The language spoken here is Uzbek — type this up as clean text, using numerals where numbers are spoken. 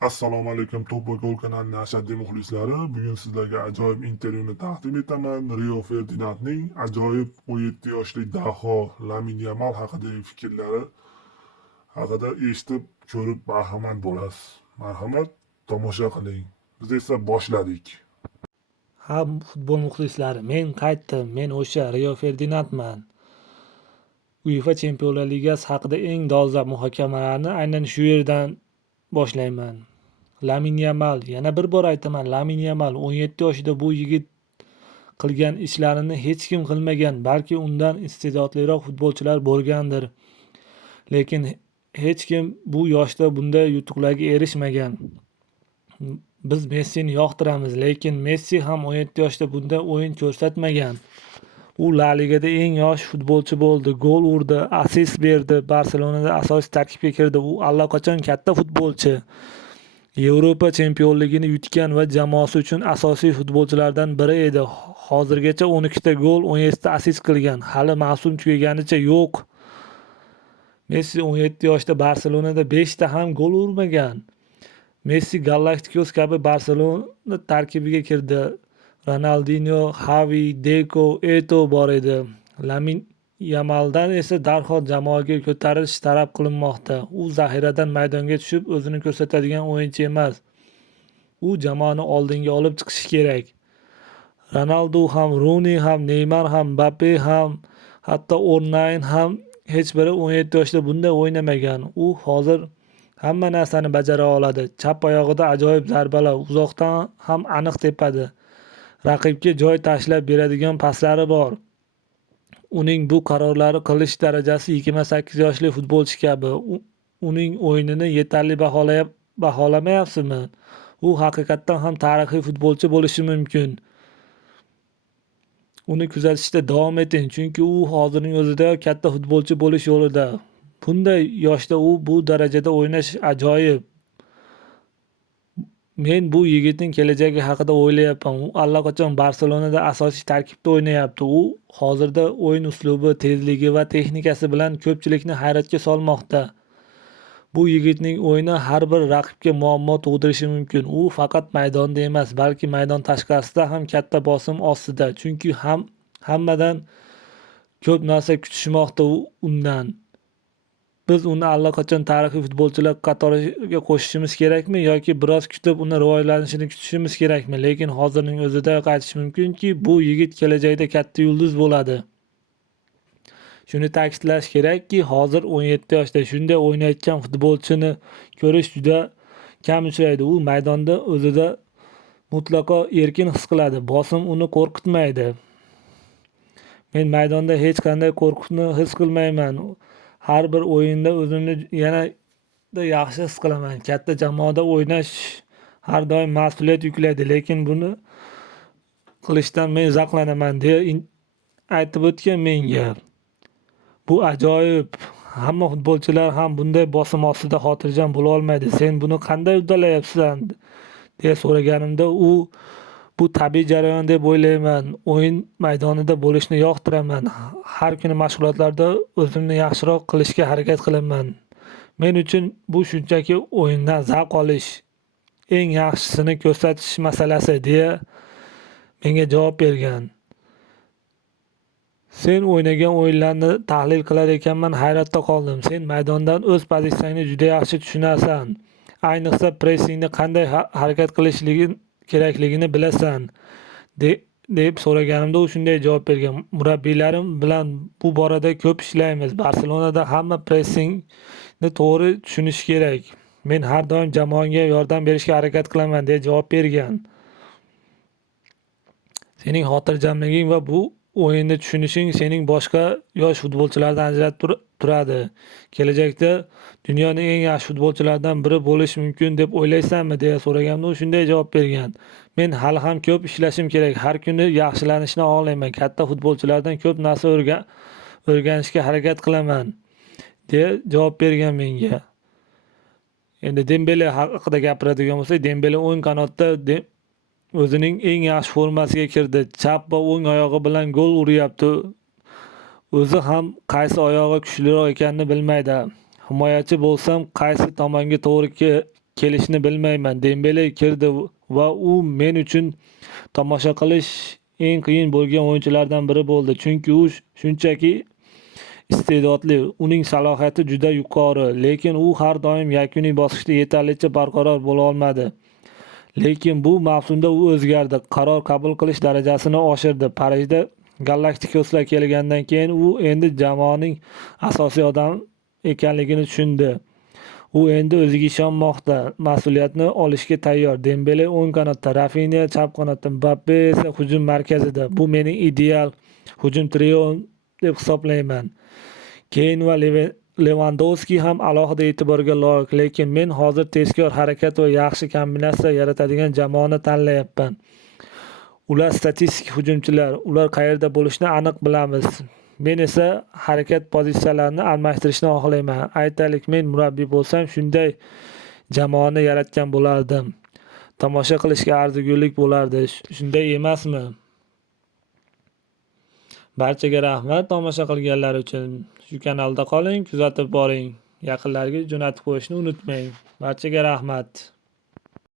Assalomu alaykum, To'p va Gol kanalining ashaddiy muxlislari. Bugun sizlarga ajoyib intervyuni taqdim etaman. Rio Ferdinandning ajoyib 17 yoshli daho Lamin Yamal haqidagi fikrlari haqida eshitib, ko'rib bahramand bo'lasiz. Marhamat, tomosha qiling. Biz esa boshladik. Ha, futbol muxlislari, men qaytdim. Men o'sha Rio Ferdinandman. UEFA Chempionlar Ligasi haqida eng dolzarb muhokamalarni aynan shu yerdan boshlayman. Lamin Yamal, yana bir bor aytaman, Lamin Yamal 17 yoshida bu yigit qilgan ishlarini hech kim qilmagan, balki undan iste'dodliroq futbolchilar bo'lgandir. Lekin hech kim bu yoshda bunday yutuqlarga erishmagan. Biz Messini yoqtiramiz, lekin Messi ham 17 yoshda bunday o'yin ko'rsatmagan. U La Ligada eng yosh futbolchi bo'ldi, gol urdi, assist berdi, Barselonada asosiy tarkibga kirdi. U allaqachon katta futbolchi. Yevropa chempionligini yutgan va jamoasi uchun asosiy futbolchilardan biri edi. Hozirgacha 12 ta gol, 17 ta assist qilgan. Hali mavsum tugaganicha yo'q. Messi 17 yoshda Barselonada 5 ta ham gol urmagan. Messi Galacticos kabi Barselona tarkibiga kirdi. Ronaldinho, Xavi, Deco, Eto'o bor edi. Lamin Yamaldan esa darhol jamoaga ko'tarilish talab qilinmoqda. U zaxiradan maydonga tushib o'zini ko'rsatadigan o'yinchi emas. U jamoani oldinga olib chiqishi kerak. Ronaldo ham, Rooney ham, Neymar ham, Mbappe ham, hatto O'rnayn ham hech biri 17 yoshda bunday o'ynamagan. U hozir hamma narsani bajara oladi. Chap oyog'ida ajoyib zarbalar, uzoqdan ham aniq tepadi. Raqibga joy tashlab beradigan paslari bor. Uning bu qarorlari qilish darajasi 28 yoshli futbolchi kabi. Uning o'yinini yetarli baholamayapsizmi? U haqiqatdan ham tarixiy futbolchi bo'lishi mumkin. Uni kuzatishda davom eting, chunki u hozirning o'zida katta futbolchi bo'lish yo'lida. Bunday yoshda u bu darajada o'ynash ajoyib. Men bu yigitning kelajagi haqida o'ylayapman. U allaqachon Barselonada asosiy tarkibda o'ynayapti. U hozirda o'yin uslubi, tezligi va texnikasi bilan ko'pchilikni hayratga solmoqda. Bu yigitning o'yini har bir raqibga muammo tug'dirishi mumkin. U faqat maydonda emas, balki maydon tashqarisida ham katta bosim ostida. Chunki hammadan ko'p narsa kutishmoqda undan. Biz uni allaqachon tarixiy futbolchilar qatoriga qo'shishimiz kerakmi yoki biroz kutib uni rivojlanishini kutishimiz kerakmi? Lekin hozirning o'zidayoq aytish mumkinki, bu yigit kelajakda katta yulduz bo'ladi. Shuni ta'kidlash kerakki, hozir 17 yoshda shunday o'ynayotgan futbolchini ko'rish juda kam uchraydi. U maydonda o'zida mutlaqo erkin his qiladi. Bosim uni qo'rqitmaydi. Men maydonda hech qanday qo'rquvni his qilmayman. Har bir o'yinda o'zimni yanada yaxshi his qilaman. Katta jamoada o'ynash har doim mas'uliyat yuklaydi, lekin buni qilishdan men zavqlanaman deya aytib o'tgan menga. Bu ajoyib. Hamma futbolchilar ham bunday bosim ostida xotirjam bo'la olmaydi. Sen buni qanday uddalayapsan deya so'raganimda u bu tabiiy jarayon deb o'ylayman. O'yin maydonida bo'lishni yoqtiraman. Har kuni mashg'ulotlarda o'zimni yaxshiroq qilishga harakat qilaman. Men uchun bu shunchaki o'yindan zavq olish, eng yaxshisini ko'rsatish masalasi deya menga javob bergan. Sen o'ynagan o'yinlarni tahlil qilar ekanman, hayratda qoldim. Sen maydondan o'z pozitsiyangni juda yaxshi tushunasan. Ayniqsa pressingni qanday harakat qilishligini kerakligini bilasan deb so'raganimda u shunday javob bergan. Murabbiylarim bilan bu borada ko'p ishlaymiz. Barselonada hamma pressingni to'g'ri tushunishi kerak. Men har doim jamoamga yordam berishga harakat qilaman deya javob bergan. Sening xotirjamliging va bu o'yinni tushunishing sening boshqa yosh futbolchilardan ajratib turadi. Kelajakda dunyoning eng yaxshi futbolchilaridan biri bo'lish mumkin deb o'ylaysanmi deya so'raganimda u shunday javob bergan. Men hali ham ko'p ishlashim kerak. Har kuni yaxshilanishni xohlayman. Katta futbolchilardan ko'p narsa o'rganishga harakat qilaman deya javob bergan menga. Endi Dembele haqida gapiradigan bo'lsak, Dembele o'ng qanotda o'zining eng yaxshi formasiga kirdi. Chap va o'ng oyog'i bilan gol uryapti. O'zi ham qaysi oyog'i kuchliroq ekanini bilmaydi. Himoyachi bo'lsam, qaysi tomonga to'g'ri kelishini bilmayman. Dembele kirdi va u men uchun tomosha qilish eng qiyin bo'lgan o'yinchilardan biri bo'ldi, chunki u shunchaki iste'dodli, uning salohiyati juda yuqori, lekin u har doim yakuniy bosqichda yetarlicha barqaror bo'la olmadi. Lekin bu mavsumda u o'zgardi, qaror qabul qilish darajasini oshirdi. Parijda Galaktikoslar kelgandan keyin u endi jamoaning asosiy odam ekanligini tushundi. U endi o'ziga ishonmoqda, mas'uliyatni olishga tayyor. Dembele o'ng kanatda, Rafinha chap kanatda, Mbappe esa hujum markazida. Bu mening ideal hujum triom deb hisoblayman. Keyn va Lewandowski ham alohida e'tiborga loyiq, lekin men hozir tezkor harakat va yaxshi kombinatsiya yaratadigan jamoani tanlayapman. Ular statistik hujumchilar, ular qayerda bo'lishini aniq bilamiz. Men esa harakat pozitsiyalarini almashtirishni xohlayman. Aytaylik, men murabbiy bo'lsam, shunday jamoani yaratgan bo'lardim. Tomosha qilishga arzigulik bo'lardi. Shunday emasmi? Barchaga rahmat tomosha qilganlar uchun. Shu kanalda qoling, kuzatib boring. Yaqinlarga jo'natib qo'yishni unutmang. Barchaga rahmat.